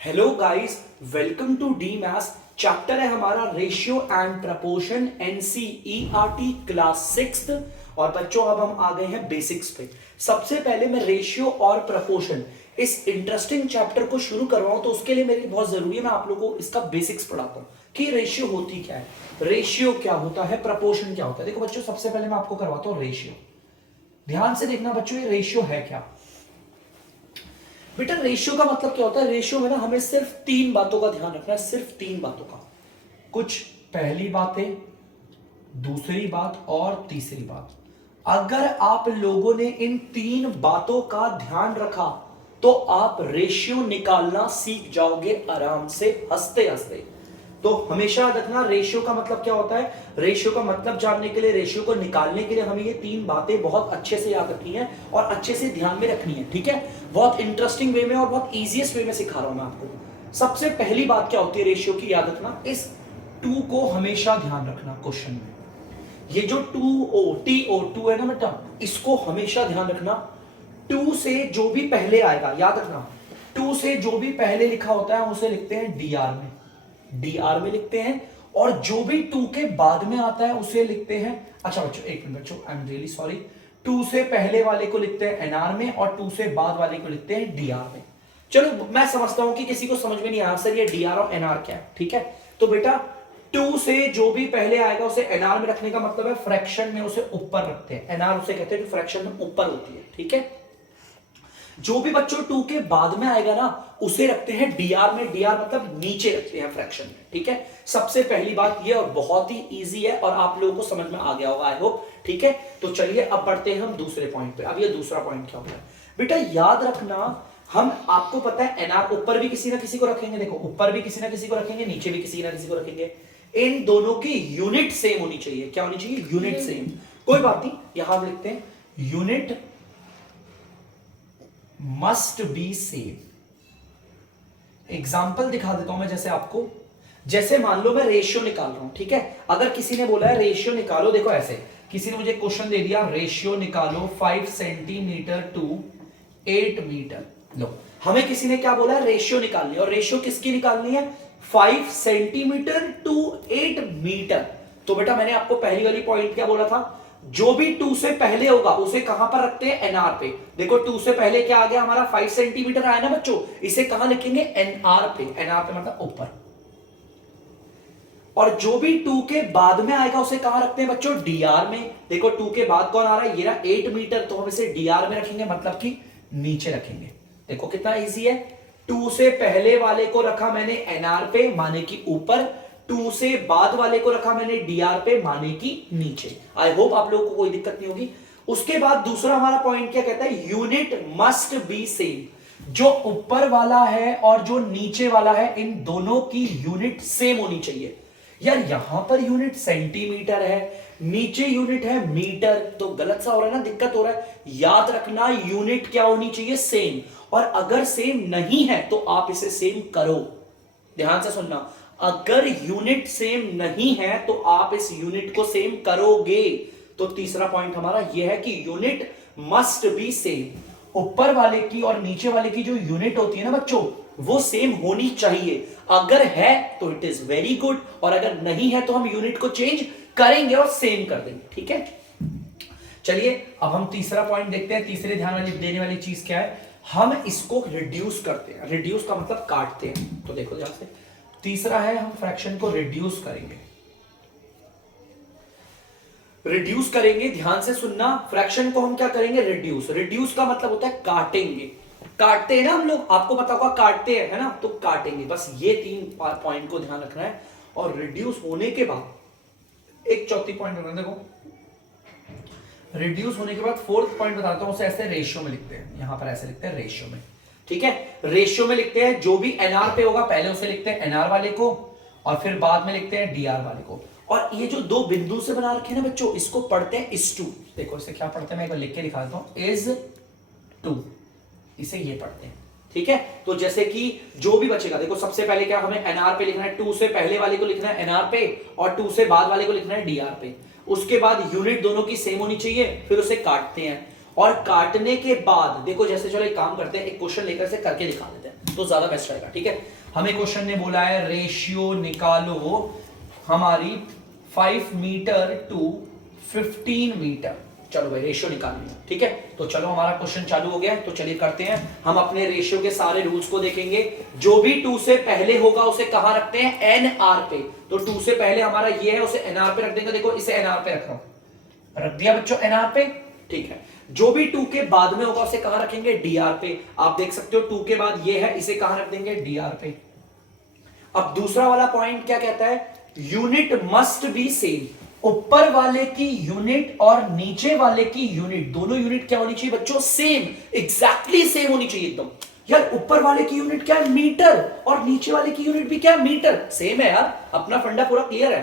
Hello guys, welcome to the maths. Chapter है हमारा ratio and proportion, NCERT class 6। और बच्चों अब हम आ गए हैं बेसिक्स पे। सबसे पहले मैं रेशियो और प्रपोर्शन इस इंटरेस्टिंग चैप्टर को शुरू करवाऊं तो उसके लिए मेरे लिए बहुत जरूरी है मैं आप लोगों को इसका बेसिक्स पढ़ाता हूं कि रेशियो होती क्या है, रेशियो क्या होता है, प्रपोर्शन क्या होता है। देखो बच्चों, सबसे पहले मैं आपको करवाता हूं रेशियो। ध्यान से देखना बच्चों, ये रेशियो है क्या। बेटा रेशियो का मतलब क्या होता है, रेशियो में ना हमें सिर्फ तीन बातों का ध्यान रखना है, सिर्फ तीन बातों का। कुछ पहली बातें, दूसरी बात और तीसरी बात। अगर आप लोगों ने इन तीन बातों का ध्यान रखा तो आप रेशियो निकालना सीख जाओगे आराम से, हंसते हंसते। तो हमेशा याद रखना रेशियो का मतलब क्या होता है। रेशियो का मतलब जानने के लिए, रेशियो को निकालने के लिए हमें ये तीन बातें बहुत अच्छे से याद रखनी है और अच्छे से ध्यान में रखनी है। ठीक है, बहुत इंटरेस्टिंग वे में और बहुत इजीएस्ट वे में सिखा रहा हूं मैं आपको। सबसे पहली बात क्या होती है रेशियो की, याद रखना इस टू को हमेशा ध्यान रखना क्वेश्चन में। ये जो टू है ना बेटा, इसको हमेशा ध्यान रखना। टू से जो भी पहले आएगा, याद रखना टू से जो भी पहले लिखा होता है उसे लिखते हैं डीआर में, डीआर में लिखते हैं। और जो भी टू के बाद में आता है उसे लिखते हैं, अच्छा बच्चों एक मिनट बच्चों, I am really sorry, two से पहले वाले को लिखते हैं एनआर में और टू से बाद वाले को लिखते हैं डीआर में। चलो मैं समझता हूं कि किसी को समझ में नहीं आया सर ये डीआर और एनआर क्या है। ठीक है, तो बेटा टू से जो भी पहले आएगा उसे एनआर में रखने का मतलब है फ्रैक्शन में उसे ऊपर रखते हैं। एनआर उसे कहते हैं जो फ्रैक्शन में ऊपर होती है। ठीक है, जो भी बच्चों टू के बाद में आएगा ना उसे रखते हैं डीआर में, डीआर मतलब नीचे रखते हैं फ्रैक्शन में। ठीक है, सबसे पहली बात ये, और बहुत ही इजी है और आप लोगों को समझ में आ गया होगा आई होप। ठीक है, तो चलिए अब बढ़ते हैं हम दूसरे पॉइंट पे। अब ये दूसरा पॉइंट क्या होता है बेटा, याद रखना हम, आपको पता है एनआर ऊपर भी किसी ना किसी को रखेंगे, देखो ऊपर भी किसी ना किसी को रखेंगे, नीचे भी किसी ना किसी को रखेंगे। इन दोनों की यूनिट सेम होनी चाहिए। क्या होनी चाहिए? Unit same. कोई बात नहीं, यहां लिखते हैं unit must be same. Example दिखा देता हूं मैं जैसे आपको, जैसे मान लो मैं रेशियो निकाल रहा हूं। ठीक है, अगर किसी ने बोला है रेशियो निकालो, देखो ऐसे किसी ने मुझे क्वेश्चन दे दिया रेशियो निकालो 5 सेंटीमीटर टू 8 मीटर। लो, हमें किसी ने क्या बोला है, रेशियो निकालनी है। और रेशियो किसकी निकालनी है? 5 सेंटीमीटर टू 8 मीटर। तो बेटा मैंने आपको पहली वाली पॉइंट क्या बोला था, जो भी टू से पहले होगा उसे कहां पर रखते हैं? एनआर पे। देखो टू से पहले क्या आ गया हमारा, 5 सेंटीमीटर आया ना बच्चों, इसे कहां लिखेंगे? एनआर पे। एनआर पे मतलब ऊपर। और जो भी टू के बाद में आएगा उसे कहां रखते हैं बच्चों? डीआर में। देखो टू के बाद कौन आ रहा है, ये रहा 8 मीटर, तो हम इसे डीआर में रखेंगे, मतलब कि नीचे रखेंगे। देखो कितना इजी है, टू से पहले वाले को रखा मैंने एनआर पे माने कि ऊपर, टू से बाद वाले को रखा मैंने डीआर पे माने कि नीचे। आई होप आप लोगों को कोई दिक्कत नहीं होगी। उसके बाद दूसरा हमारा पॉइंट क्या कहता है, यूनिट मस्ट बी सेम। जो ऊपर वाला है और जो नीचे वाला है इन दोनों की यूनिट सेम होनी चाहिए। यार यहां पर यूनिट सेंटीमीटर है, नीचे यूनिट है मीटर, तो गलत सा हो रहा है ना, दिक्कत हो रहा है। याद रखना यूनिट क्या होनी चाहिए? सेम। और अगर सेम नहीं है तो आप इसे सेम करो। ध्यान से सुनना, अगर यूनिट सेम नहीं है तो आप इस यूनिट को सेम करोगे। तो तीसरा पॉइंट हमारा यह है कि यूनिट मस्ट बी सेम। ऊपर वाले की और नीचे वाले की जो यूनिट होती है ना बच्चों, वो सेम होनी चाहिए। अगर है तो इट इज वेरी गुड, और अगर नहीं है तो हम यूनिट को चेंज करेंगे और सेम कर देंगे। ठीक है, चलिए अब हम तीसरा पॉइंट देखते हैं। तीसरे ध्यान वाली देने वाली चीज क्या है, हम इसको रिड्यूस करते हैं। रिड्यूस का मतलब काटते हैं। तो देखो ध्यान से, तीसरा है हम फ्रैक्शन को रिड्यूस करेंगे। रिड्यूस करेंगे, ध्यान से सुनना, फ्रैक्शन को हम क्या करेंगे? रिड्यूस। रिड्यूस का मतलब होता है काटेंगे। काटते हैं ना हम लोग, आपको पता होगा काटते हैं, है ना, तो काटेंगे। बस ये तीन पॉइंट को ध्यान रखना है। और रिड्यूस होने के बाद एक चौथी पॉइंट रखना, देखो रिड्यूस होने के बाद फोर्थ पॉइंट बताता हूं, उसे ऐसे रेशियो में लिखते हैं। यहां पर ऐसे लिखते हैं रेशियो में। ठीक है, रेशियो में लिखते हैं, जो भी एनआर पे होगा पहले उसे लिखते हैं एनआर वाले को और फिर बाद में लिखते हैं डीआर वाले को। और ये जो दो बिंदु से बना रखे हैं ना बच्चों, इसको पढ़ते हैं इस टू। देखो इसे क्या पढ़ते हैं, मैं एक बार लिख के दिखा देता हूं, इज टू, इसे ये पढ़ते हैं। ठीक है, तो जैसे कि जो भी बचेगा, देखो सबसे पहले क्या हमें एनआर पे लिखना है, टू से पहले वाले को लिखना है एनआर पे और टू से बाद वाले को लिखना है डीआर पे। उसके बाद यूनिट दोनों की सेम होनी चाहिए, फिर उसे काटते हैं। और काटने के बाद देखो, जैसे चलो एक काम करते हैं, एक क्वेश्चन लेकर से करके दिखा देते हैं। तो ज्यादा बेस्ट रहेगा। ठीक है, हमें क्वेश्चन ने बोला है रेशियो निकालो हमारी 5 मीटर टू 15 मीटर। चलो भाई रेशियो निकाल लिया। ठीक है, तो चलो हमारा क्वेश्चन चालू हो गया है, तो चलिए करते हैं। हम अपने रेशियो के सारे रूल्स को देखेंगे। जो भी 2 से पहले होगा उसे कहां रखते हैं, एनआर पे। तो 2 से पहले हमारा ये है, उसे एनआर पे रख देंगे। देखो इसे एनआर पे रख रहा हूं, रख दिया बच्चों एनआर पे। ठीक है, जो भी 2 के बाद में होगा उसे कहां रखेंगे, डीआर पे। आप देख सकते हो 2 के बाद ये है, इसे कहां रख देंगे, डीआर पे। अब दूसरा वाला पॉइंट क्या कहता है, यूनिट मस्ट बी सेम। ऊपर वाले की यूनिट और नीचे वाले की यूनिट, दोनों यूनिट क्या होनी चाहिए बच्चों, सेम, एग्जैक्टली सेम होनी चाहिए एकदम। यार ऊपर वाले की यूनिट क्या है, मीटर, और नीचे वाले की यूनिट भी क्या है, मीटर। सेम है यार, अपना फंडा पूरा क्लियर है।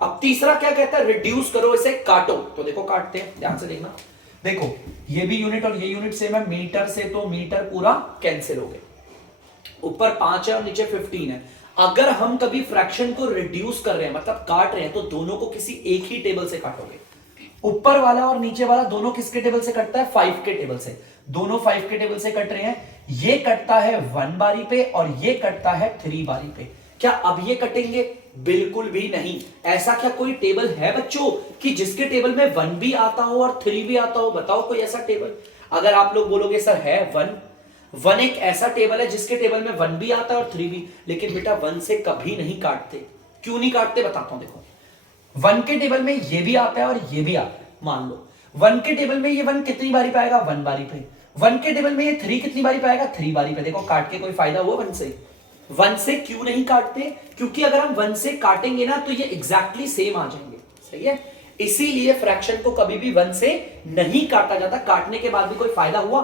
अब तीसरा क्या कहता है, रिड्यूस करो, इसे काटो। तो देखो काटते हैं, ध्यान से देखना। देखो ये भी यूनिट और ये यूनिट सेम है, मीटर से तो मीटर पूरा कैंसिल हो गए। ऊपर 5 है और नीचे 15 है। अगर हम कभी फ्रैक्शन को रिड्यूस कर रहे हैं, मतलब काट रहे हैं, तो दोनों को किसी एक ही टेबल से काटोगे। ऊपर वाला और नीचे वाला दोनों किसके टेबल से कटता है, 5 के टेबल से। दोनों 5 के टेबल से कट रहे हैं। ये कटता है 1 बारी पे और ये कटता है 3 बारी पे। क्या अब ये कटेंगे, बिल्कुल भी नहीं। ऐसा क्या कोई टेबल है बच्चों कि जिसके टेबल में 1 भी आता हो और 3 भी आता हो, बताओ कोई ऐसा टेबल। अगर आप लोग बोलोगे सर है 1 एक ऐसा टेबल है जिसके टेबल में 1 भी आता है और 3 भी, लेकिन बेटा 1 से कभी नहीं काटते। क्यों नहीं काटते बताता हूं। देखो 1 के टेबल में ये भी आता है और ये भी आता है। मान लो 1 के टेबल में ये 1 कितनी बारी पाएगा, 1 बारी पे। 1 के टेबल में ये 3 कितनी बारी पाएगा, 3 बारी पे। देखो काट के कोई फायदा हुआ 1 से। 1 से क्यों नहीं काटते, क्योंकि अगर हम 1 से काटेंगे ना तो ये एग्जैक्टली सेम आ जाएंगे। सही है, इसीलिए फ्रैक्शन को कभी भी 1 से नहीं काटा जाता। काटने के बाद भी कोई फायदा हुआ,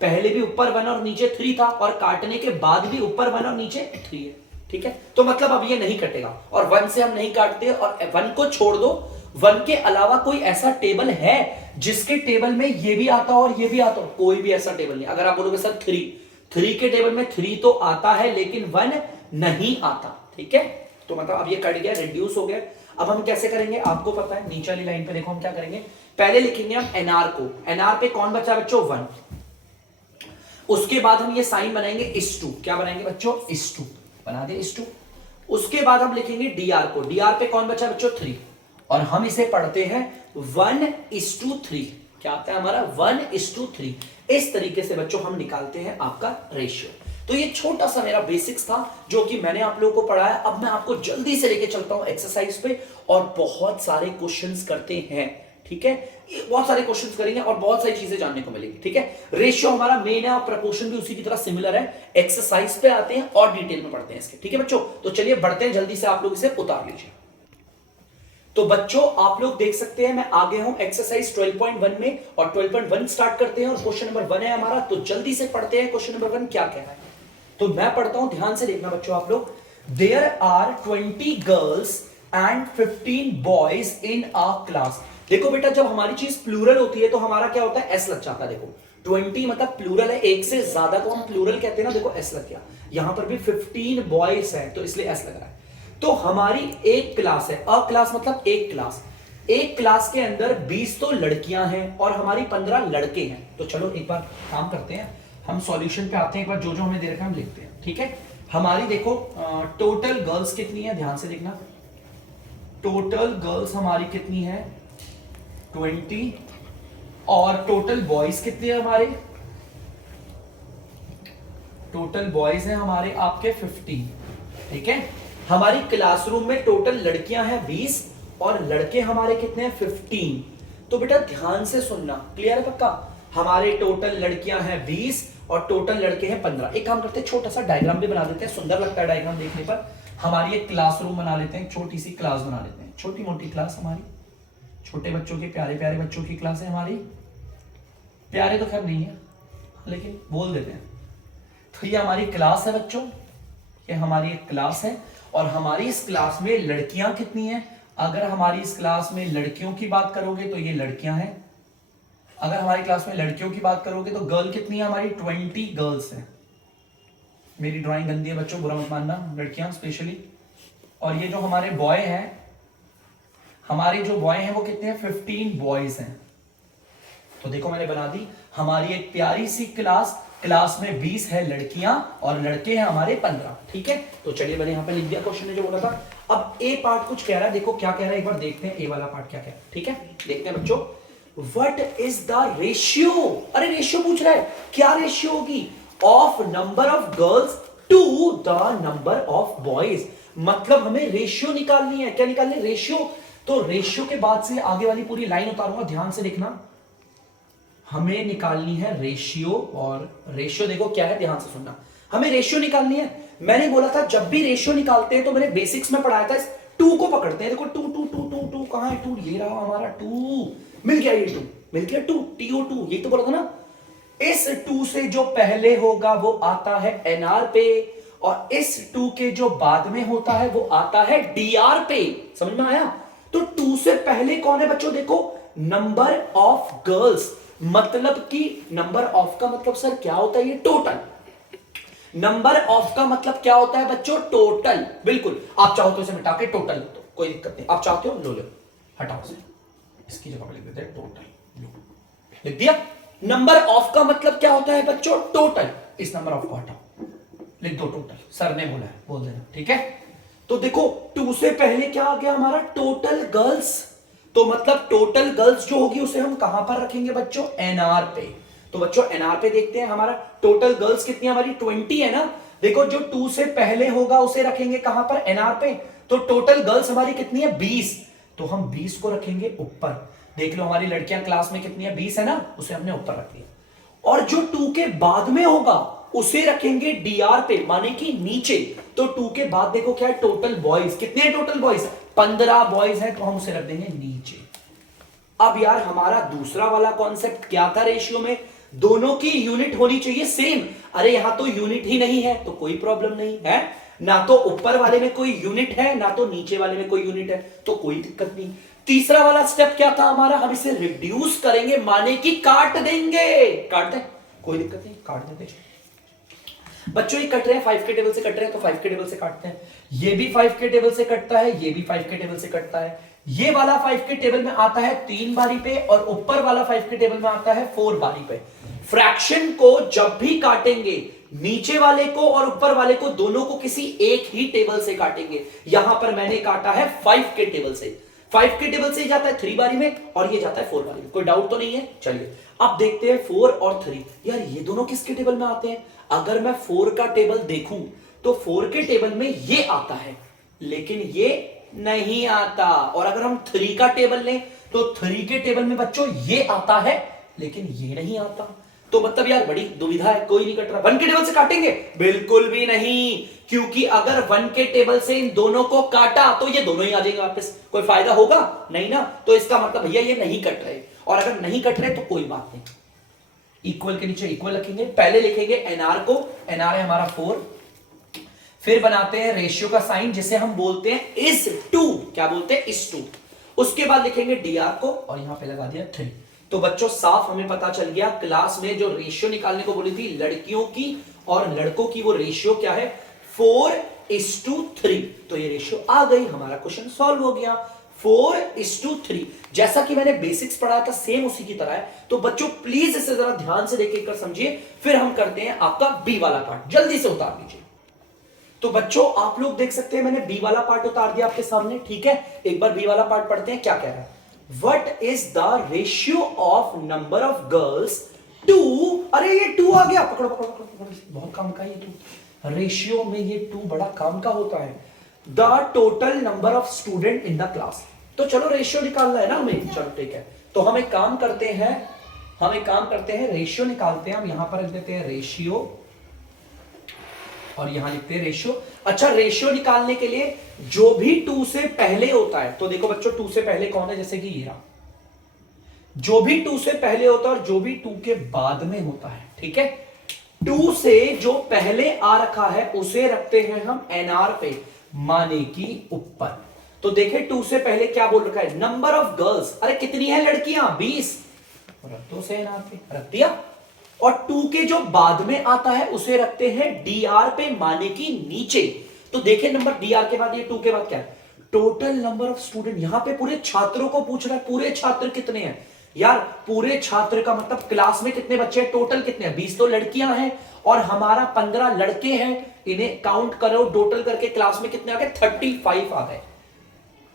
पहले भी ऊपर 1 और नीचे 3 था, और काटने के बाद भी ऊपर 1 और नीचे 3 है। ठीक है, तो मतलब अब ये नहीं कटेगा, और 1 से हम नहीं काटते। और 1 को छोड़ दो, 1 के अलावा कोई ऐसा टेबल है जिसके टेबल में ये भी आता हो और ये भी आता हो, कोई भी ऐसा टेबल नहीं। अगर आप बोलोगे सर 3 के टेबल में 3 तो आता है लेकिन 1 नहीं आता। ठीक है, तो मतलब अब ये कट गया, रिड्यूस हो गया। अब हम कैसे करेंगे, आपको पता है, नीचे वाली लाइन पे देखो हम क्या करेंगे। पहले लिखेंगे हम एनआर को। एनआर पे कौन बचा बच्चों, 1। उसके बाद हम ये साइन बनाएंगे इस टू। क्या बनाएंगे बच्चों, इस टू। बना दे इस टू। उसके बाद हम लिखेंगे डीआर को। डीआर पे कौन बचा बच्चों, 3। और हम इसे पढ़ते हैं 1:3। क्या आता है हमारा, 1:3। इस तरीके से बच्चों हम निकालते हैं आपका रेशियो। तो ये छोटा सा मेरा बेसिक्स था जो कि मैंने आप लोगों को पढ़ाया। अब मैं आपको जल्दी से लेके चलता हूं एक्सरसाइज पे, और बहुत सारे क्वेश्चंस करते हैं। ठीक है, बहुत सारे क्वेश्चंस करेंगे और बहुत सारी चीजें जानने को मिलेगी। ठीक है, रेशियो हमारा मेन है और प्रपोर्शन भी उसी की तरह सिमिलर है। एक्सरसाइज पे आते हैं और डिटेल में पढ़ते हैं इसके। ठीक है बच्चों, तो चलिए बढ़ते हैं, जल्दी से आप लोग इसे उतार लीजिए। तो बच्चों आप लोग देख सकते हैं मैं आगे हूं एक्सरसाइज 12.1 में, और 12.1 स्टार्ट करते हैं और क्वेश्चन नंबर 1 है हमारा। तो जल्दी से पढ़ते हैं क्वेश्चन नंबर 1 क्या कह रहा है। तो मैं पढ़ता हूं, ध्यान से देखना बच्चों आप लोग। There are 20 girls and 15 boys in a class. देखो बेटा, जब हमारी चीज प्लूरल होती है तो हमारा क्या होता है, एस लग जाता है। देखो 20 मतलब प्लूरल है, एक से ज्यादा को हम प्लूरल कहते हैं ना। देखो एस लग गया, यहां पर भी 15 बॉयज है तो इसलिए एस लग रहा है। तो हमारी एक क्लास है, अ क्लास मतलब एक क्लास। एक क्लास के अंदर 20 तो लड़कियां हैं और हमारी 15 लड़के हैं। तो चलो एक बार काम करते हैं, हम सॉल्यूशन पे आते हैं। एक बार जो जो हमें दे रखा है हम लिखते हैं। ठीक है, हमारी देखो टोटल गर्ल्स कितनी है, ध्यान से देखना। टोटल गर्ल्स हमारी कितनी है, 20, और टोटल बॉयज कितने हैं हमारे, टोटल बॉयज हैं हमारे आपके 15। ठीक है, हमारी क्लासरूम में टोटल लड़कियां हैं 20 और लड़के हमारे कितने हैं, 15। तो बेटा ध्यान से सुनना, क्लियर है पक्का। हमारे टोटल लड़कियां हैं 20 और टोटल लड़के हैं 15। एक काम करते हैं, छोटा सा डायग्राम भी बना देते हैं, सुंदर लगता है डायग्राम देखने पर। हमारी एक क्लासरूम बना लेते हैं, छोटी सी क्लास बना लेते हैं, छोटी मोटी क्लास हमारी, छोटे बच्चों की, प्यारे प्यारे बच्चों की क्लास है हमारी। प्यारे तो खैर नहीं है लेकिन बोल देते हैं। तो ये हमारी क्लास है बच्चों, ये हमारी एक क्लास है। और हमारी इस क्लास में लड़कियां कितनी हैं, अगर हमारी इस क्लास में लड़कियों की बात करोगे तो ये लड़कियां हैं। अगर हमारी क्लास में लड़कियों की बात करोगे तो गर्ल कितनी है हमारी, 20 गर्ल्स हैं। मेरी ड्राइंग गंदी है बच्चों, बुरा मत मानना, लड़कियां स्पेशली। और ये जो हमारे बॉय हैं, हमारे जो बॉय हैं वो कितने हैं, 15 बॉयज हैं। तो देखो मैंने बना दी हमारी एक प्यारी सी क्लास क्लास में 20 है लड़कियां और लड़के हैं हमारे 15। ठीक है, तो चलिए मैंने यहां पे लिख दिया क्वेश्चन ने जो बोला था। अब ए पार्ट कुछ कह रहा है, देखो क्या कह रहा है, एक बार देखते हैं ए वाला पार्ट क्या कह रहा है। ठीक है, देखते हैं बच्चों, व्हाट इज द रेशियो, अरे रेशियो पूछ रहा है, क्या रेशियो होगी of number of girls to the number of boys. मतलब हमें रेशियो निकालनी है, क्या निकालनी है, रेशियो। तो रेशियो के बाद से आगे वाली पूरी लाइन उतारूंगा, ध्यान से देखना। हमें निकालनी है रेशियो, और रेशियो देखो क्या है, ध्यान से सुनना, हमें रेशियो निकालनी है। मैंने बोला था जब भी रेशियो निकालते हैं तो मैंने बेसिक्स में पढ़ाया था, इस टू को पकड़ते हैं। देखो two two two two two कहां है, टू ये रहा हमारा टू, मिल गया, ये टू मिल गया, टू टीओ टू, ये तो बोला था ना। इस टू से जो पहले होगा वो आता है एनआर पे, और इस टू के जो बाद में होता है वो आता है डीआर पे। समझ में आया? तो टू से पहले कौन है बच्चों, देखो नंबर ऑफ गर्ल्स, मतलब कि नंबर ऑफ का मतलब सर क्या होता है, ये टोटल। नंबर ऑफ का मतलब क्या होता है बच्चों, टोटल। बिल्कुल, आप चाहो तो इसे मिटा के टोटल लिख दो, कोई दिक्कत नहीं, आप चाहते हो लो लो, हटाओ से, इसकी जगह पर लिख देते हैं टोटल, लिख दिया। नंबर ऑफ का मतलब क्या होता है बच्चों, टोटल। इस नंबर ऑफ को हटाओ, लिख दो टोटल, सर ने बोला है, बोल देना। ठीक है, तो देखो टू से पहले क्या आ गया हमारा, टोटल गर्ल्स। तो मतलब टोटल गर्ल्स जो होगी उसे हम कहां पर रखेंगे बच्चों, एनआर पे। तो बच्चों एनआर पे देखते हैं, हमारा टोटल गर्ल्स कितनी, हमारी 20 है ना। देखो जो टू से पहले होगा उसे रखेंगे कहां पर, एनआर पे। तो टोटल गर्ल्स हमारी कितनी है, 20। तो हम 20 को रखेंगे ऊपर। देख लो हमारी लड़कियां क्लास में कितनी है, 20 है ना, उसे हमने ऊपर रख दिया। और जो टू के बाद में होगा उसे रखेंगे डीआर पे, माने कि नीचे। तो टू के बाद देखो क्या है, टोटल बॉयज कितने हैं, टोटल बॉयज 15 बॉयज हैं, तो हम उसे रख देंगे नीचे। अब यार हमारा दूसरा वाला कॉन्सेप्ट क्या था रेशियो में, दोनों की यूनिट होनी चाहिए सेम। अरे यहां तो यूनिट ही नहीं है तो कोई प्रॉब्लम नहीं है, ना तो ऊपर वाले में कोई यूनिट है ना तो नीचे वाले में कोई यूनिट है, तो कोई दिक्कत नहीं। तीसरा वाला स्टेप क्या था हमारा, हम इसे रिड्यूस करेंगे, माने कि काट देंगे, काट दे, कोई दिक्कत नहीं, काट देते बच्चों। ये कट रहे हैं 5 के टेबल से कट रहे हैं, तो 5 के टेबल से काटते हैं। ये भी 5 के टेबल से कटता है, ये भी 5 के टेबल से कटता है। ये वाला 5 के टेबल में आता है 3 बारी पे, और ऊपर वाला 5 के टेबल में आता है 4 बारी पे। फ्रैक्शन को जब भी काटेंगे, नीचे वाले को और ऊपर वाले को दोनों को किसी एक ही टेबल से काटेंगे। यहां पर मैंने काटा है 5 के टेबल से, 5 के टेबल से जाता है 3 बारी में, और ये जाता है 4 बारी में। कोई डाउट तो नहीं है? चलिए अब देखते हैं 4 और 3। यार ये दोनों किसके टेबल में आते हैं? अगर मैं 4 का टेबल देखूं तो 4 के टेबल में ये आता है, लेकिन ये नहीं आता। और अगर हम 3 का टेबल लें तो 3 के टेबल में बच्चों ये आता है, लेकिन ये नहीं आता। तो मतलब यार बड़ी दुविधा है, कोई नहीं कट रहा। 1 के टेबल से काटेंगे? बिल्कुल भी नहीं, क्योंकि अगर 1 के टेबल से इन दोनों को काटा तो ये दोनों ही आ जाएंगे वापस, कोई फायदा होगा नहीं ना। तो इसका मतलब भैया ये नहीं कट रहे, और अगर नहीं कट रहे तो कोई बात नहीं, इक्वल के नीचे इक्वल रखेंगे। पहले लिखेंगे एनआर को, एनआर है हमारा 4, फिर बनाते हैं रेशियो का साइन जिसे हम बोलते हैं इज टू, क्या बोलते हैं, इज टू। उसके बाद लिखेंगे डीआर को, और यहां पे लगा दिया 3। तो बच्चों साफ हमें पता चल गया, क्लास में जो रेशियो निकालने को बोली थी लड़कियों की और लड़कों की, वो रेशियो क्या है, 4:3। तो ये रेशियो आ गई, हमारा क्वेश्चन सॉल्व हो गया। 4:3, जैसा कि मैंने बेसिक्स पढ़ाया था सेम उसी की तरह है। तो बच्चों प्लीज इसे जरा ध्यान से देख समझिए, फिर हम करते हैं आपका बी वाला पार्ट, जल्दी से उतार दीजिए। तो बच्चों आप लोग देख सकते हैं मैंने बी वाला पार्ट उतार दिया आपके सामने। ठीक है, एक बार बी वाला पार्ट पढ़ते हैं, क्या कह रहा है। What is the ratio of number of girls to, अरे ये 2 आ गया, पकड़ो पकड़ो पकड़ो पकड़ो, बहुत काम का ये 2, रेशियो में ये 2 बड़ा काम का होता है। The total number of student in the class. तो चलो रेशियो निकालना है ना हमें, चलो ठीक है। तो हम एक काम करते हैं, रेशियो निकालते हैं। हम यहां पर लिख देते हैं रेशियो, और यहां लिखते हैं रेशियो। अच्छा, रेशियो निकालने के लिए जो भी 2 से पहले होता है, तो देखो बच्चों 2 से पहले कौन है, जैसे कि ये रहा, जो भी 2 से पहले होता है और जो भी 2 के बाद में होता है। ठीक है, 2 से जो पहले आ रखा है उसे रखते हैं हम एनआर पे, माने कि ऊपर। तो देखें 2 से पहले क्या बोल रखा है, नंबर ऑफ गर्ल्स, अरे कितनी है लड़कियां, 20, रख दो से एनआर पे, रख दिया। और 2 के जो बाद में आता है उसे रखते हैं डीआर पे, माने कि नीचे। तो देखें नंबर डीआर के बाद, ये 2 के बाद क्या है, टोटल नंबर ऑफ स्टूडेंट। यहां पे पूरे छात्रों को पूछ रहा है, पूरे छात्र कितने हैं, यार पूरे छात्र का मतलब क्लास में कितने बच्चे हैं, टोटल कितने हैं, 20 तो लड़कियां हैं और हमारा 15 लड़के हैं, इन्हें काउंट करो टोटल करके क्लास में कितने आ गए, 35 आ गए।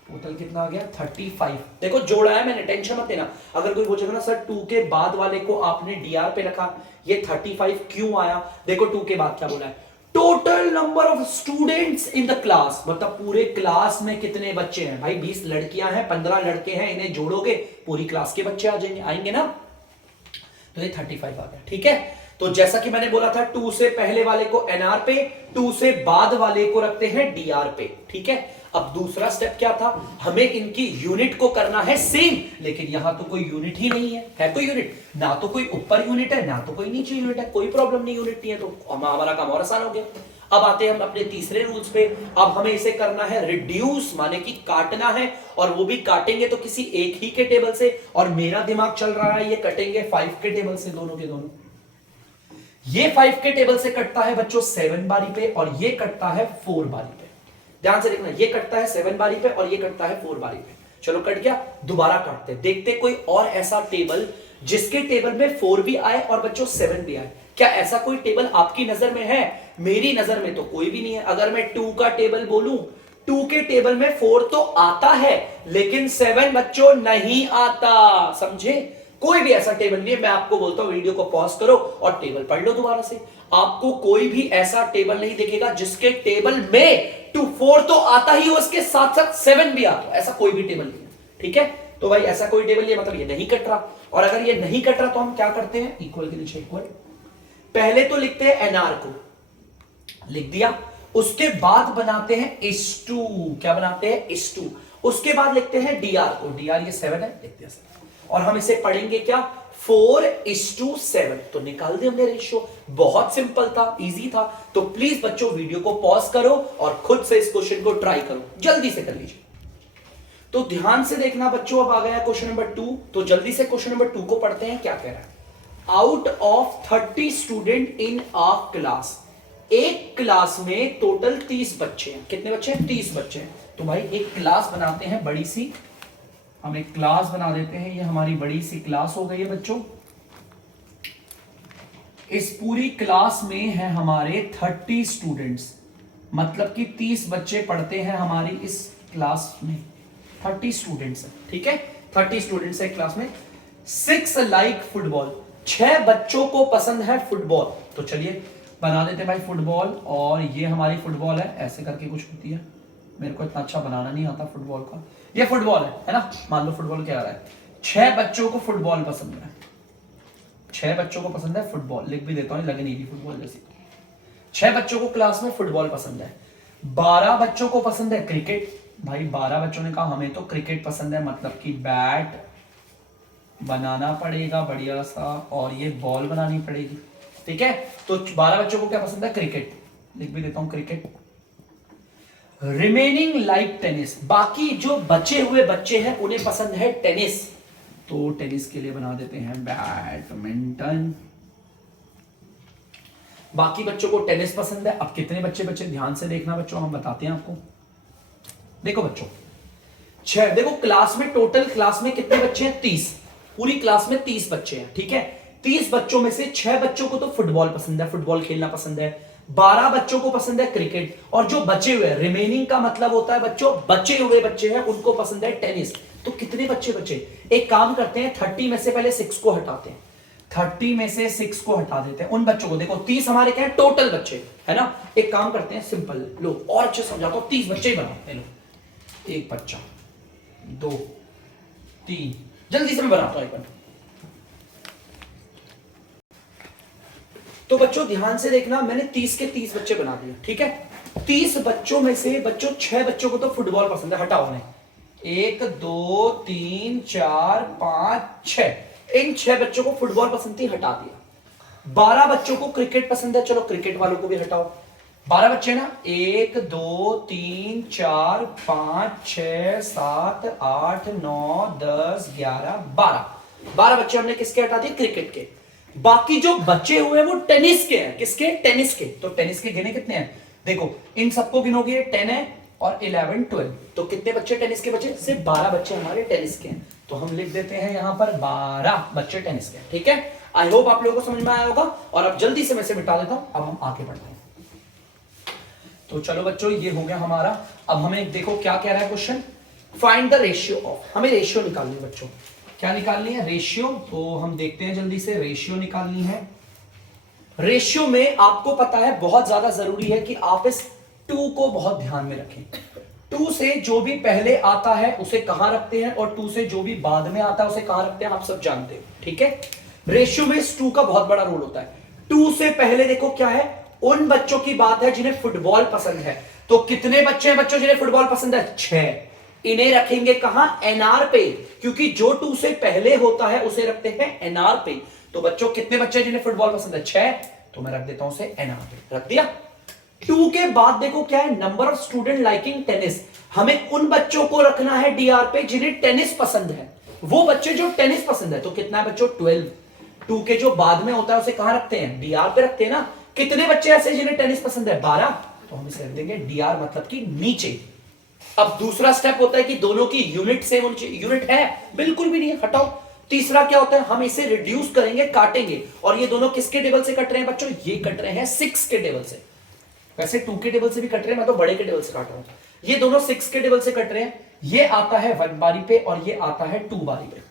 टोटल कितना आ गया, 35। देखो जोड़ा है मैंने, टेंशन मत लेना। अगर कोई पूछेगा ना सर 2 के बाद वाले को आपने डीआर पे रखा, ये 35 क्यों आया, देखो 2 के बाद क्या बोला है, total number of students in the class, मतलब पूरे क्लास में कितने बच्चे हैं भाई, 20 लड़कियां हैं 15 लड़के हैं, इन्हें जोड़ोगे पूरी क्लास के बच्चे आ जाएंगे, आएंगे ना, तो ये 35 आ गया। ठीक है, तो जैसा कि मैंने बोला था 2 से पहले वाले को एनआर पे, 2 से बाद वाले को रखते हैं डीआर पे। ठीक है, अब दूसरा स्टेप क्या था, हमें इनकी यूनिट को करना है सेम, लेकिन यहां तो कोई यूनिट ही नहीं है कोई यूनिट, ना तो कोई ऊपर यूनिट है ना तो कोई नीचे यूनिट है, कोई प्रॉब्लम नहीं, यूनिट नहीं है तो हमारा काम और आसान हो गया। अब आते हैं हम अपने तीसरे रूल्स पे। अब हमें इसे करना है रिड्यूस, माने कि काटना है, और वो भी काटेंगे तो किसी एक ही के टेबल से, और मेरा दिमाग चल रहा है ये कटेंगे 5 के टेबल से, दोनों के दोनों। ये 5 के टेबल से कटता है बच्चों 7 बारी पे, और ये कटता है 4 बारी पे। ध्यान से देखना, ये कटता है 7 बारी पे और ये कटता है 4 बारी पे। चलो कट गया, दोबारा काटते, देखते कोई और ऐसा टेबल जिसके टेबल में 4 भी आए और बच्चों 7 भी आए। क्या ऐसा कोई टेबल आपकी नजर में है? मेरी नजर में तो कोई भी नहीं है। अगर मैं 2 का टेबल बोलूं, 2 के टेबल में 4 तो आता है लेकिन 7 बच्चों नहीं आता, समझे? कोई भी ऐसा टेबल नहीं है। मैं आपको बोलता हूं वीडियो को पॉज करो और टेबल पढ़ लो दोबारा से, आपको कोई भी ऐसा टेबल नहीं दिखेगा जिसके टेबल में 4 तो आता ही हो, उसके साथ साथ 7 भी आता, ऐसा कोई भी टेबल नहीं है। ठीक है, तो भाई ऐसा कोई टेबल नहीं, मतलब ये नहीं कट रहा। और अगर ये नहीं कट रहा तो हम क्या करते हैं, इक्वल के नीचे इक्वल, पहले तो लिखते हैं एनआर को, लिख दिया, उसके बाद बनाते हैं S2, क्या बनाते हैं S2, उसके बाद लिखते हैं डीआर को, डीआर ये 7 है, लिख दिया 7, और हम इसे पढ़ेंगे क्या, 4:7। तो निकाल दे हमने रेशियो, बहुत सिंपल था, इजी था। तो प्लीज बच्चों वीडियो को पॉज करो और खुद से इस क्वेश्चन को ट्राई करो, जल्दी से कर लीजिए। तो ध्यान से देखना बच्चों, अब आ गया क्वेश्चन नंबर 2, तो जल्दी से क्वेश्चन नंबर 2 को पढ़ते हैं। क्या कह रहा है, out of 30 student in a class, एक क्लास में टोटल 30 बच्चे हैं। कितने बच्चे हैं, 30 बच्चे हैं। तो भाई एक क्लास बनाते हैं बड़ी सी, हम एक क्लास बना देते हैं, ये हमारी बड़ी सी क्लास हो गई है बच्चों। इस पूरी क्लास में है हमारे 30 स्टूडेंट्स, मतलब कि 30 बच्चे पढ़ते हैं हमारी इस क्लास में, 30 स्टूडेंट्स है। ठीक है, 30 स्टूडेंट्स है क्लास में। 6 लाइक फुटबॉल, 6 बच्चों को पसंद है फुटबॉल। तो चलिए बना देते हैं भाई फुटबॉल, और ये हमारी फुटबॉल है, ऐसे करके कुछ होती है, मेरे को इतना अच्छा बनाना नहीं आता फुटबॉल का। ये फुटबॉल है ना, मान लो फुटबॉल क्या आ रहा है, 6 बच्चों को फुटबॉल पसंद है, 6 बच्चों को पसंद है फुटबॉल, लिख भी देता हूं, लग नहीं रही फुटबॉल जैसी। 6 बच्चों को क्लास में फुटबॉल पसंद है, 12 बच्चों को पसंद है क्रिकेट। भाई 12 बच्चों ने कहा हमें तो क्रिकेट पसंद है, मतलब कि बैट बनाना पड़ेगा बढ़िया सा, और ये बॉल बनानी पड़ेगी। ठीक है, तो 12 बच्चों को क्या पसंद है, क्रिकेट, लिख भी देता हूं क्रिकेट। रिमेनिंग लाइक टेनिस, बाकी जो बचे हुए बच्चे हैं उन्हें पसंद है टेनिस, तो टेनिस के लिए बना देते हैं बैडमिंटन। बाकी बच्चों को टेनिस पसंद है। अब कितने बच्चे बचे, ध्यान से देखना बच्चों, हम बताते हैं आपको। देखो बच्चों 6, देखो क्लास में, टोटल क्लास में कितने बच्चे हैं, 30, पूरी क्लास में 30 बच्चे हैं। ठीक है, 30 बच्चों में से 6 बच्चों को तो फुटबॉल पसंद है, फुटबॉल खेलना पसंद है, 12 बच्चों को पसंद है क्रिकेट, और जो बचे हुए, रिमेनिंग का मतलब होता है बच्चों बचे हुए बच्चे हैं उनको पसंद है टेनिस। तो कितने बच्चे बचे, एक काम करते हैं, 30 में से पहले 6 को हटाते हैं, 30 में से 6 को हटा देते हैं, उन बच्चों को, देखो 30 हमारे क्या है टोटल बच्चे, है ना। एक काम करते हैं सिंपल, लो और अच्छे समझाता हूं, 30 बच्चे ही बनाओ, लो एक बच्चा, 2, 3, जल्दी से मैं बनाता हूं एक बार। तो बच्चों ध्यान से देखना, मैंने 30 के 30 बच्चे बना दिए। ठीक है, 30 बच्चों में से बच्चों 6 बच्चों को तो फुटबॉल पसंद है, हटाओ उन्हें, 1 2 3 4 5 6, इन 6 बच्चों को फुटबॉल पसंद थी, हटा दिया। 12 बच्चों को क्रिकेट पसंद है, चलो क्रिकेट वालों को भी हटाओ। 12 बच्चे ना, 1 2 3 4 5 6 7 8 9 10 11 12 बच्चे हमने किसके हटा दिए, क्रिकेट के। बाकी जो बचे हुए हैं वो टेनिस के हैं, किसके, टेनिस के। तो टेनिस के गिने कितने हैं, देखो इन सबको गिनोगे 10 है और 11 12, तो कितने बच्चे टेनिस के बचे, सिर्फ 12 बच्चे हमारे टेनिस के हैं। तो हम लिख देते हैं यहां पर 12 बच्चे टेनिस के, ठीक है। आई होप आप लोगों को समझ में आया होगा, और अब जल्दी से मैं इसे मिटा देता हूं, अब हम आगे बढ़ते हैं। तो चलो बच्चों, ये हो गया हमारा। अब हमें देखो क्या कह रहा है question, find the ratio of, हमें रेशियो निकालनी है बच्चों। क्या निकालनी है? रेशियो। तो हम देखते हैं जल्दी से, रेशियो निकालनी है। रेशियो में आपको पता है बहुत ज्यादा जरूरी है कि आप इस 2 को बहुत ध्यान में रखें। 2 से जो भी पहले आता है उसे कहां रखते हैं, और 2 से जो भी बाद में आता है उसे कहां रखते हैं, आप सब जानते हो, ठीक है। रेशियो में इस 2 का बहुत बड़ा रोल होता है। 2 से पहले देखो क्या है, उन बच्चों की बात है जिन्हें फुटबॉल पसंद है। तो कितने बच्चे हैं बच्चों जिन्हें फुटबॉल पसंद है? 6। इन्हें रखेंगे कहां? एनआर पे, क्योंकि जो 2 से पहले होता है उसे रखते हैं एनआर पे। तो बच्चों कितने बच्चे जिन्हें फुटबॉल पसंद है? 6। तो मैं रख देता हूं उसे एनआर पे, रख दिया। 2 के बाद देखो क्या है, number of student liking tennis. हमें उन बच्चों को रखना है डीआर पे जिन्हें टेनिस पसंद है, वो बच्चे जो टेनिस पसंद है। तो कितना है बच्चों? 12। 2 के जो बाद में होता है उसे कहां रखते हैं? डीआर पे रखते हैं ना। कितने बच्चे ऐसे जिन्हें टेनिस पसंद है? 12। तो हम इसे रख देंगे डीआर मतलब कि नीचे। अब दूसरा स्टेप होता है कि दोनों की यूनिट सेम होनी चाहिए। यूनिट है? बिल्कुल भी नहीं है, हटाओ। तीसरा क्या होता है, हम इसे रिड्यूस करेंगे, काटेंगे। और ये दोनों किसके टेबल से कट रहे हैं बच्चों? ये कट रहे हैं 6 के टेबल से। वैसे 2 के टेबल से भी कट रहे हैं, मैं तो बड़े के टेबल से काट रहा हूं। ये दोनों 6 के टेबल से कट रहे हैं। ये आता है 1 बारी पे और ये आता है 2 बारी पे।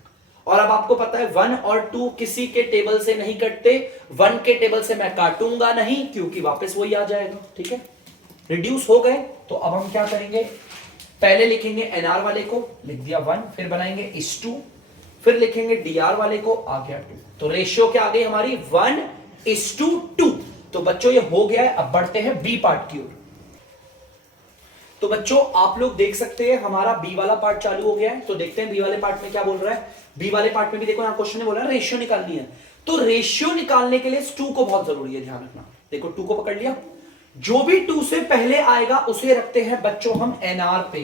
और अब आपको पता है 1 और 2 किसी के टेबल से नहीं कटते। 1 के टेबल से मैं काटूंगा नहीं, क्योंकि वापस वही आ जाएगा, ठीक है। रिड्यूस हो गए। तो अब हम क्या करेंगे, पहले लिखेंगे एनआर वाले को, लिख दिया 1, फिर बनाएंगे इस 2, फिर लिखेंगे डीआर वाले को, आ गया 2। तो रेशियो क्या आ गई हमारी? 1:2। तो बच्चों ये हो गया है। अब बढ़ते हैं बी पार्ट की ओर। तो बच्चों आप लोग देख सकते हैं हमारा बी वाला पार्ट चालू हो गया है। तो देखते हैं बी वाले पार्ट में क्या बोल रहा है। बी वाले पार्ट में भी देखो यहां क्वेश्चन ने बोला रेशियो निकालनी है। तो रेशियो निकालने के लिए इस 2 को बहुत जरूरी है, ध्यान रखना। देखो 2 को पकड़ लिया, जो भी 2 से पहले आएगा उसे रखते हैं बच्चों हम एनआर पे,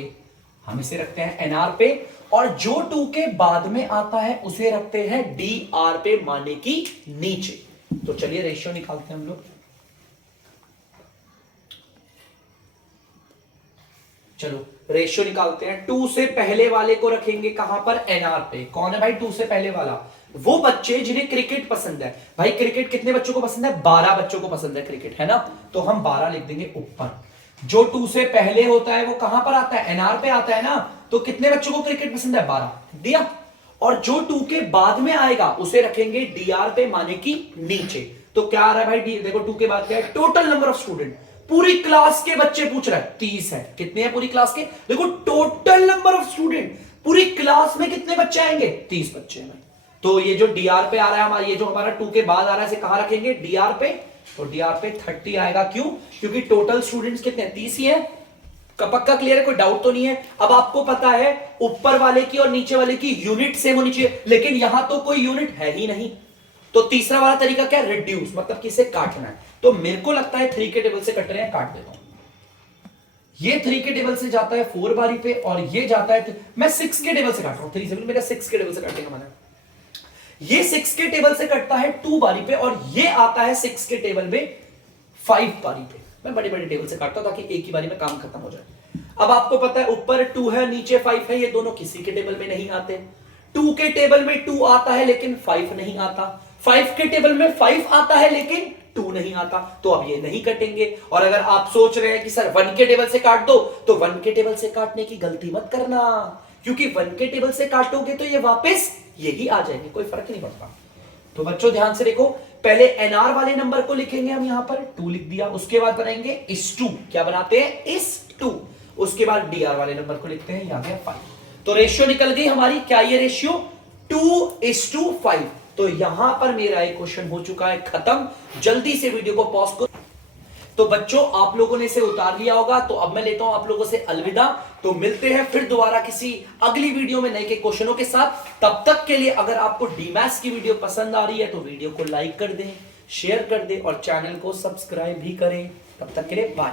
हम इसे रखते हैं एनआर पे। और जो 2 के बाद में आता है उसे रखते हैं डीआर पे, माने की नीचे। तो चलिए रेशियो निकालते हैं हम लोग। चलो रेशियो निकालते हैं। 2 से पहले वाले को रखेंगे कहां पर? एनआर पे। कौन है भाई 2 से पहले वाला? वो बच्चे जिन्हें क्रिकेट पसंद है। भाई क्रिकेट कितने बच्चों को पसंद है? 12 बच्चों को पसंद है क्रिकेट, है ना। तो हम 12 लिख देंगे ऊपर। जो 2 से पहले होता है वो कहां पर आता है? एनआर पे आता है ना। तो कितने बच्चों को क्रिकेट पसंद है? 12 दिया। और जो 2 के बाद में आएगा उसे रखेंगे डीआर पे, माने की नीचे। तो क्या आ रहा है भाई? देखो 2 के बाद क्या है? टोटल नंबर ऑफ स्टूडेंट, पूरी क्लास के बच्चे पूछ रहा है, 30 है। कितने हैं पूरी क्लास के? देखो टोटल नंबर ऑफ स्टूडेंट, पूरी क्लास में कितने बच्चे आएंगे? 30 बच्चे हैं। तो ये जो डीआर पे आ रहा है हमारा, ये जो हमारा 2 के बाद आ रहा है, इसे कहां रखेंगे? डीआर पे। तो डीआर पे 30 आएगा। क्यों? क्योंकि टोटल स्टूडेंट्स कितने हैं? 30 ही है। पक्का क्लियर है? कोई डाउट तो नहीं है? अब आपको पता है ऊपर वाले की और नीचे वाले की यूनिट सेम होनी चाहिए, लेकिन यहां तो कोई यूनिट है ही नहीं। तो तीसरा वाला तरीका क्या? रिड्यूस, मतलब किसे काटना है। तो मेरे को लगता है 3 के टेबल से कट रहे हैं, काट देता हूं। ये 3 के टेबल से जाता है 4 बारी पे, और ये जाता है, मैं 6 के टेबल से काट रहा हूं। 3 से मेरा 6 के टेबल से काटेगा मैंने। ये 6 के टेबल से कटता है 2 बारी पे, और ये आता है 6 के टेबल में 5 बारी पे। मैं बड़ी बड़ी टेबल से काटता हूं ताकि एक ही बारी में काम खत्म हो जाए। अब आपको पता है ऊपर 2 है, नीचे 5 है, ये दोनों किसी के टेबल में नहीं आते। 2 के टेबल में 2 आता है लेकिन 5 नहीं आता। 5 के टेबल में 5 आता है लेकिन 2 नहीं आता। तो अब ये नहीं कटेंगे। और अगर आप सोच रहे हैं कि सर 1 के टेबल से काट दो, तो 1 के टेबल से काटने की गलती मत करना, क्योंकि 1 के टेबल से काटोगे तो ये वापस यही आ जाएंगे, कोई फर्क नहीं पड़ता। तो बच्चों ध्यान से देखो, पहले एनआर वाले नंबर को लिखेंगे हम यहां पर, 2 लिख दिया। उसके बाद बनाएंगे इस 2, क्या बनाते हैं? इस 2। उसके बाद डीआर वाले नंबर को लिखते हैं, यहां पे 5। तो रेशियो निकल गई हमारी। क्या ये रेशियो? 2:5। तो यहां पर मेरा एक क्वेश्चन हो चुका है खत्म। जल्दी से वीडियो को पॉज करो। तो बच्चों आप लोगों ने इसे उतार लिया होगा। तो अब मैं लेता हूं आप लोगों से अलविदा। तो मिलते हैं फिर दोबारा किसी अगली वीडियो में नए के क्वेश्चनों के साथ। तब तक के लिए अगर आपको डीमैथ्स की वीडियो पसंद आ रही है तो वीडियो को लाइक कर दें, शेयर कर दें और चैनल को सब्सक्राइब भी करें। तब तक के लिए बाय।